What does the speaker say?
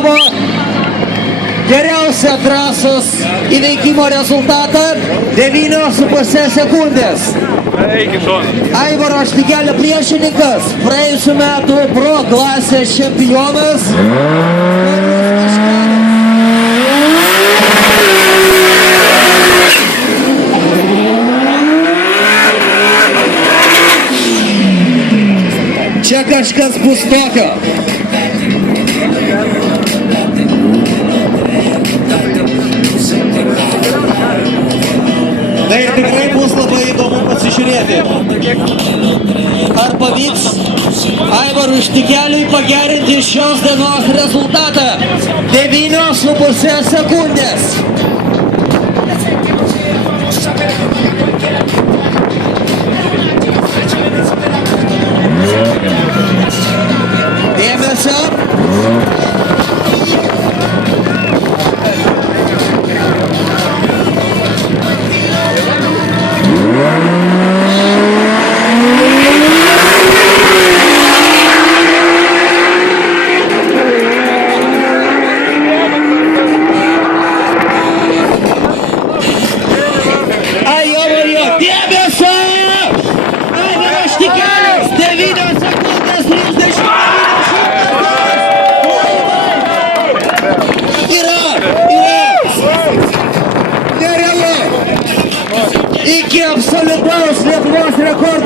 savo geriausią trasos įveikimo rezultatą 9,5 sekundės. Aivaro Štikelio priešininkas, praėjusių metų pro klasės čempionas. Čia kažkas bus tokio. Tai tikrai bus labai įdomu pasižiūrėti. Ar pavyks Aivarui Štikeliui pagerinti šios dienos rezultatą 9,5 sekundės. Dėmesio. Dėmesio! Aivaras Štikelis, 9 sekundės 30. Nerealu! Iki absoliutaus Lietuvos rekordo.